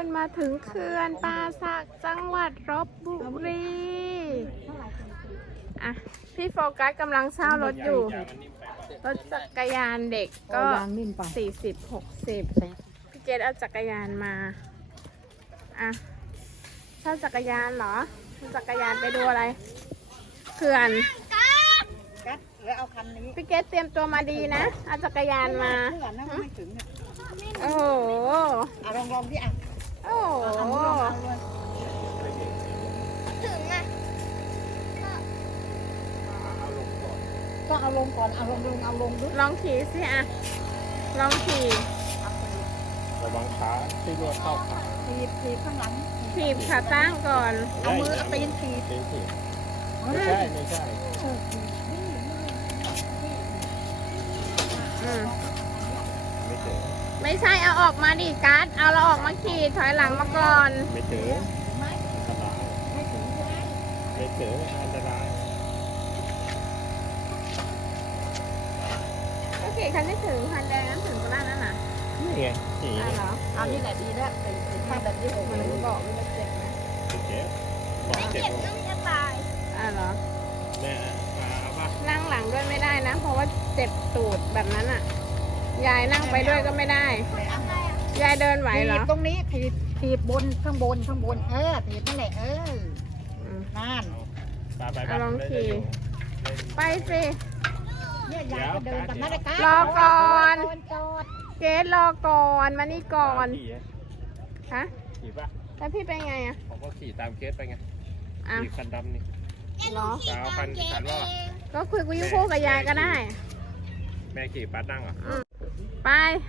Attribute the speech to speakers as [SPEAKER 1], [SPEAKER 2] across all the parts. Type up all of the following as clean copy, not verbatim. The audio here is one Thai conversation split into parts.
[SPEAKER 1] อนมาถึงเขื่อนป่าสักจังหวัดลพบุรีอ่ะพี่โฟกัสกำลังเช่ารถอยู่รถจักรยานเด็กก็40-60พี่เกดเอาจักรยานมาอ่ะเช่าจักรยานเหรอจักรยานไปดูอะไรเขื่อน
[SPEAKER 2] เอาคันนี้
[SPEAKER 1] พี่เกดเตรียมตัวมาดีนะเอาจักรยานมาโอ้โห
[SPEAKER 2] ลองที่อ่ะ
[SPEAKER 1] โอ้โห
[SPEAKER 3] ถึงอ่ะ
[SPEAKER 2] ก็เอาลงก่อนเอาลงดู
[SPEAKER 1] ลองขี่สิอ่ะลองขี่
[SPEAKER 4] ระวังขาที่รวดเข้าขา
[SPEAKER 2] ถีบข้างหลัง
[SPEAKER 1] ถีบขาตั้งก่อน
[SPEAKER 2] เอามือเอาตีนถีบ
[SPEAKER 4] ไม่ใช่ไม่ใช่
[SPEAKER 1] ไม่ใช่เอาออกมาดิการ์ดเอาเราออกมาขี่ถอยหลังมาก่อน
[SPEAKER 4] ไม่เจออันตรายไม่เจออันตราย
[SPEAKER 1] โอเคคันที่ถึงคันแดงนั้นถึงตรงนั้นน่ะ
[SPEAKER 4] นี่ไงนี่
[SPEAKER 1] เหรอ
[SPEAKER 2] เอานี่แหละดีแล้วถ้าแบบนี้
[SPEAKER 1] มันไม่บอกไม่เจ็บนะ
[SPEAKER 4] เจ็บ
[SPEAKER 3] ไม่เจ็บก็ไม่จะตาย
[SPEAKER 1] เหรอ
[SPEAKER 4] แม่เอาป่ะ
[SPEAKER 1] นั่งหลังด้วยไม่ได้นะเพราะว่าเจ็บตูดแบบนั้นอ่ะยายนั่งไปด้วยก็ไม่ได้ยายเดินไหวเหรอ
[SPEAKER 2] ตรงนี้ถีบบนข้างบนถีบนั่นแหละนั่น
[SPEAKER 1] ลองขี่ไปสิ
[SPEAKER 2] เนี่ยยายก็เดินกับนาฬิการ
[SPEAKER 1] อก่อนเกดรอก่อนมานี่ก่อนฮะ
[SPEAKER 4] ขี่ป่ะ
[SPEAKER 1] แล้วพี่ไปไงอ่ะ
[SPEAKER 4] ผมก็ขี่ตามเกดไปไงขี่คันดำนี่
[SPEAKER 1] เหรอ
[SPEAKER 4] เอาคันว่า
[SPEAKER 1] ก็คุยกูยุ่งคู่กับยายก็ได้
[SPEAKER 4] แม่ขี่ปัดนั่งเหรอ
[SPEAKER 1] ไป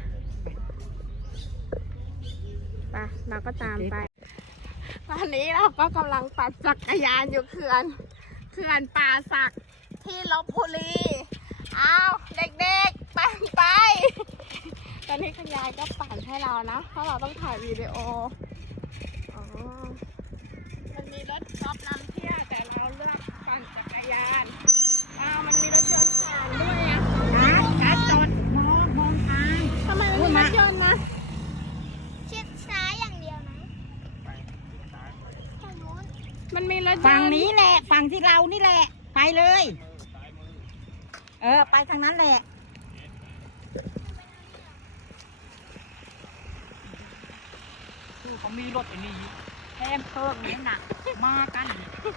[SPEAKER 1] เราก็ตามไปตอนนี้เราก็กำลังปั่นจักรยานอยู่เขื่อนป่าสักที่ลพบุรีเอาเด็กๆปั่นไปตอนนี้คุณยายก็ปั่นให้เรานะเพราะเราต้องถ่ายวิดีโอมันมีรถกอล์ฟนำเที่ยวแต่เราเลือกปั่นจักรยานมันมีรถยนต์ผ่านด้วยอ่ะ
[SPEAKER 2] การจอดมองทาง
[SPEAKER 1] ทำไมมันมีรถยนต์นะ
[SPEAKER 3] ชิดซ้ายอย่างเดียวนะ
[SPEAKER 1] มันมีรถ
[SPEAKER 2] ฝั่งนี้แหละฝั่งที่เรานี่แหละไปเลยไปทางนั้นแหละเขามีรถอันนี้แทมเพิ่มนี่หนักมากัน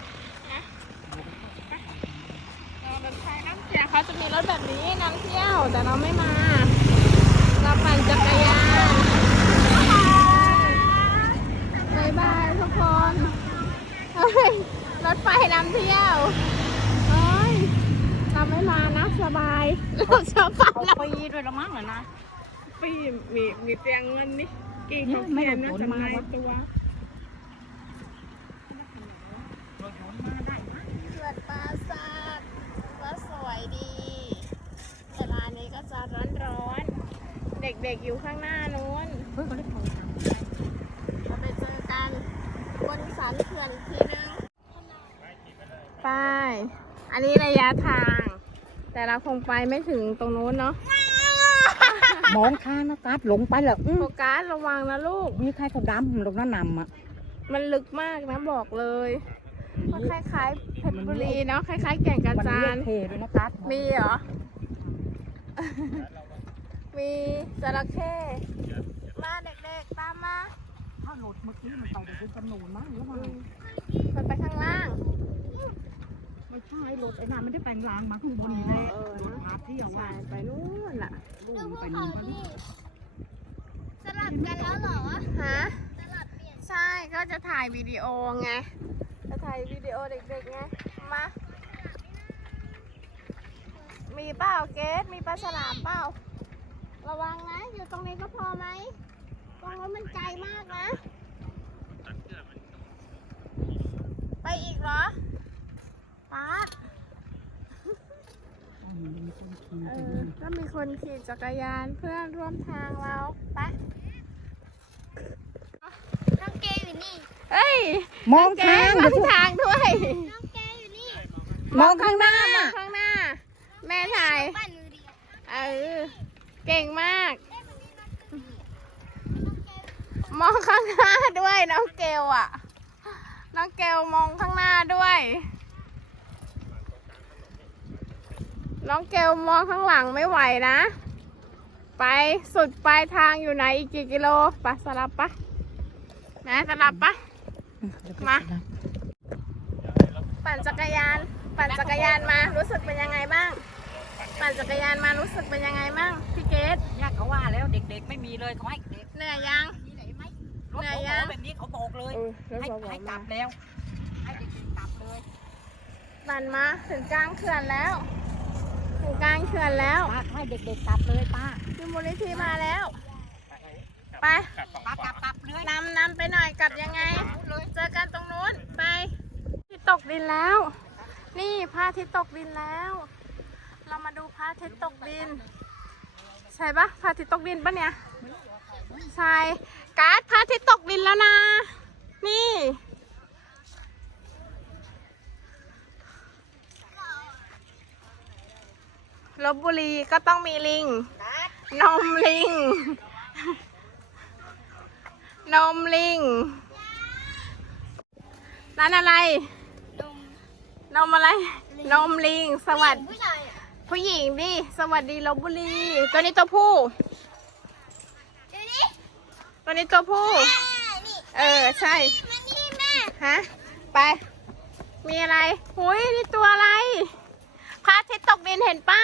[SPEAKER 1] เราเดินทางน้ำเที่ยวเขาจะมีรถแบบนี้นำเที่ยวแต่เราไม่มาเราปั่นจักรยานบายบายทุกคนรถไฟนำเที่ยวเราไม่มานะสบายเราชอบปั่น
[SPEAKER 2] ฟรีด้วยละมั้งเหรอนะ
[SPEAKER 1] ฟรีมีเตียงเงินนี่กี่เขาเขียนนะจำนายตัวเขื่อนป่าสักก็สวยดีแต่ร้านนี้ก็จะร้อนเด็กๆอยู่ข้างหน้านู้นเราไปเจอกันบนสันเขื่อนทีนึงไปอันนี้ระยะทางแต่เราคงไปไม่ถึงตรงนู้นเนาะ
[SPEAKER 2] มองทางนะกัดหลงไปเหรอ
[SPEAKER 1] โฟกัสระวังนะลูก
[SPEAKER 2] มีใครเขาดำลงน้านำ
[SPEAKER 1] มันลึกมากนะบอกเลยก็คล้ายๆเพชรบุรีเนาะคล้ายๆแก่งกระจานมีเหรอมีจระเข้มาเด็กๆตามมา
[SPEAKER 2] ถ้ารถเมื่อกี้มันไปเดี๋ยวจะหนูมั้งหรือว่า
[SPEAKER 1] มันไปข้างล่าง
[SPEAKER 2] ไม่ใช่รถไอ้น้ำไม่ได้แปลงรางมาคือบนนี้แหละพาเที่ยว
[SPEAKER 1] ไปนู่นล่ะ
[SPEAKER 3] ดูพวกเขานี่สลับกันแล้วเหรอ
[SPEAKER 1] ฮะใช่ก็จะถ่ายวิดีโอไงจะถ่ายวิดีโอเด็กๆไงมามีเปล่าเกสมีปลาฉลามเปล่าระวังนะอยู่ตรงนี้ก็พอไหมตรงนั้นมันไกลมากนะไปอีกเหรอป๊าก็มีคนขี่จักรยานเพื่อนร่วมทางเราไป
[SPEAKER 3] น้องเกอยู่นี่
[SPEAKER 1] เฮ้ย
[SPEAKER 2] มองทาง
[SPEAKER 1] ด้วย
[SPEAKER 3] น้องเกอยู่นี่
[SPEAKER 2] มองข้างหน้า
[SPEAKER 1] แม่ถ่ายเก่งมากมองข้างหน้าด้วยน้องเกลอ่ะ น้องเกลมองข้างหน้าด้วย น้องเกลมองข้างหลังไม่ไหวนะ ไปสุดปลายทางอยู่ไหนอีกกี่กิโลไปสลับปะนะสลับปะมา ปั่นจักรยาน ปั่นจักรยานมารู้สึกเป็นยังไงบ้าง ปั่นจักรยานมารู้สึกเป็นยังไงบ้างพี่เกด
[SPEAKER 2] เนี่ยเขาว่าแล้วเด็กๆไม่มีเลยเขาให้เด็ก
[SPEAKER 1] เหนื่อยยัง
[SPEAKER 2] มีไหนไหมรถ
[SPEAKER 1] เหนื่อย
[SPEAKER 2] โอ้
[SPEAKER 1] ยัง
[SPEAKER 2] โหแบบนี้เขาบอกเลย ให้กลับแล้ว ให้เด็กๆกลับเลย
[SPEAKER 1] ปั่นมาถึงกลางเขื่อนแล้ว ถึงกลางเขื่อนแล้ว
[SPEAKER 2] ป้าให้เด็กๆกลับเลยป้า
[SPEAKER 1] พี่มูลนิธิมาแล้ว ไป
[SPEAKER 2] ป้ากลับเลย
[SPEAKER 1] นำไปหน่อยกลับยังไง เจอกันตรงนู้นไปที่ตกดินแล้ว นี่พระอาทิตย์ตกดินแล้ว เรามาดูพระอาทิตย์ตกดิน ใช่ปะพระอาทิตย์ตกดินปะเนี่ยใช่การ์ดพระอาทิตย์ตกดินแล้วนะ นี่ลพบุรีก็ต้องมีลิง นมลิง นมลิงร้านอะไร นมอะไร นมลิง สวัสดี
[SPEAKER 3] ผู้ชายอ่ะ
[SPEAKER 1] ผู้หญิงดิ สวัสดีลพบุรี ตัวนี้ตัวผู้
[SPEAKER 3] เดี๋ยวนี้
[SPEAKER 1] ตัวนี้ตัวผู้
[SPEAKER 3] นี่
[SPEAKER 1] เออ ใช่
[SPEAKER 3] มานี่แม่
[SPEAKER 1] ฮะ ไป มีอะไรหุยนี่ตัวอะไร พระอาทิตย์ตกดินเห็นเปล่า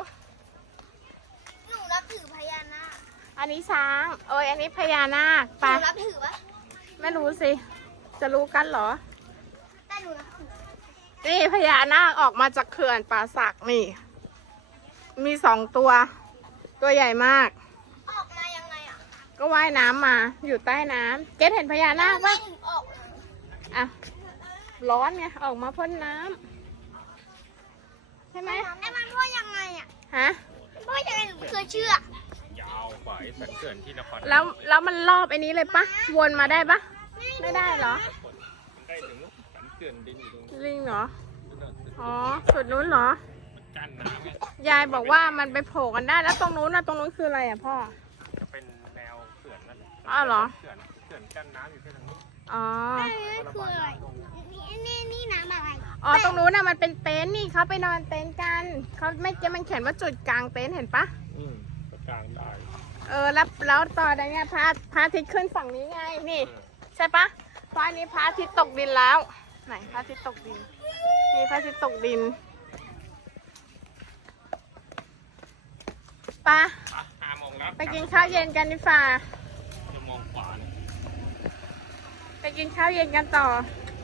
[SPEAKER 3] หนูรับถือพญานาค
[SPEAKER 1] อันนี้ช้าง เอ้ย อันนี้พญานาค
[SPEAKER 3] ห
[SPEAKER 1] ไป
[SPEAKER 3] นูรับถือปะ
[SPEAKER 1] ไม่รู้สิ จะรู้กันเหรอ
[SPEAKER 3] แต่หนูรับถือ
[SPEAKER 1] นี่พญานาคออกมาจากเขื่อนป่าสักนี่ มี2 ตัว ตัวใหญ่มาก
[SPEAKER 3] ออกมายังไงอ่ะ
[SPEAKER 1] ก็ว่ายน้ำมา อยู่ใต้น้ำเกดเห็นพญานาค
[SPEAKER 3] ไม่
[SPEAKER 1] ปะ
[SPEAKER 3] ถึงออกเลย
[SPEAKER 1] อ่ะ ร้อนไง ออกมาพ่นน้ำใช่ไหม
[SPEAKER 3] แต่มันว่ายังไงอ่ะ
[SPEAKER 1] ฮะ
[SPEAKER 3] ว่ายังไงหนูไม่เคยเชื่อ
[SPEAKER 4] ยาวกว่าไอ้สันเขื่อนที่นคร
[SPEAKER 1] แล้วมันรอบไอ้นี้เลยปะ วนมาได้ปะ ไม่ได้เหรอ
[SPEAKER 4] มันใกล้ถึงสันเขื่อนดินอยู่ตรงนี้
[SPEAKER 1] ลิงเหรอ อ๋อ สุดนู้นเหรอ
[SPEAKER 4] มันกั้นน้ำไง
[SPEAKER 1] ยายบอกว่ามันไปโผล่กันได้ แล้วตรงนู้นนะตรงนู้นคืออะไรอ่ะพ่อ
[SPEAKER 4] จะเป็นแนวเขื่อนนั่นแหละ
[SPEAKER 1] อ้าวเหรอ
[SPEAKER 4] เขื่อนกั้นน้ำอยู่ที่ตรงนี้
[SPEAKER 1] อ๋อ
[SPEAKER 3] นี่คืออะไรนี่น้ำอะไร
[SPEAKER 1] อ๋อ ตรงนู้นน่ะมันเป็นเต็นท์นี่เขาไปนอนเต็นท์กันเขาไม่จะมันเขียนว่าจุดกลางเต็นท์เห็นปะ
[SPEAKER 4] ก็กลางได้
[SPEAKER 1] เออแล้วต่อได้เนี่ยพระอาทิตย์ขึ้นฝั่งนี้ไงนี่ ใช่ปะเพราะอันนี้พระอาทิตย์ตกดินแล้ว ไหนพระอาทิตย์ตกดินนี่พระอาทิตย์ตกดินไปะ
[SPEAKER 4] 5 โมงแล้ว
[SPEAKER 1] ไปกินข้าวเย็นกันดีฝ่า
[SPEAKER 4] จะมองขวาเนี่ย
[SPEAKER 1] ไปกินข้าวเย็นกันต่อ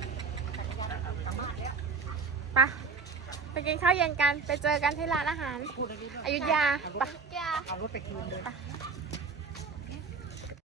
[SPEAKER 1] ไปะไปกินข้าวเย็นกันไปเจอกันที่ร้านอาหาร
[SPEAKER 2] พูดอะไรดี
[SPEAKER 1] อยุธยาไปะ
[SPEAKER 3] จะ
[SPEAKER 2] เอารถไปคืนเลย
[SPEAKER 1] ไป